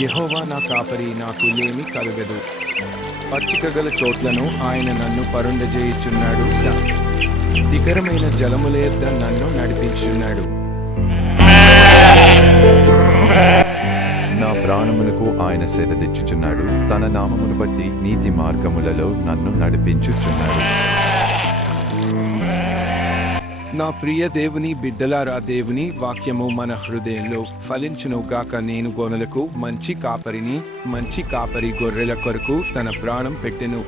యహోవా నా కాపరి నాకు లేమి కలగదు పచ్చిక గల చోట్లను ఆయన నన్ను పరుండజేయుచున్నాడు. దిగరమైన జలముల యొద్ద నన్ను నడిపించున్నాడు. ప్రాణములకు ప్రాణమునకు ఆయన సెలదిచ్చుచున్నాడు తన నామమును బట్టి నీతి మార్గములలో నన్ను నడిపించుచున్నాడు. నా ప్రియ దేవుని బిడ్డలారా దేవుని వాక్యము మన హృదయంలో ఫలించును గాక. నేను గొనలకు మంచి కాపరిని మంచి కాపరి గొర్రెల కొరకు తన ప్రాణం పెట్టెను.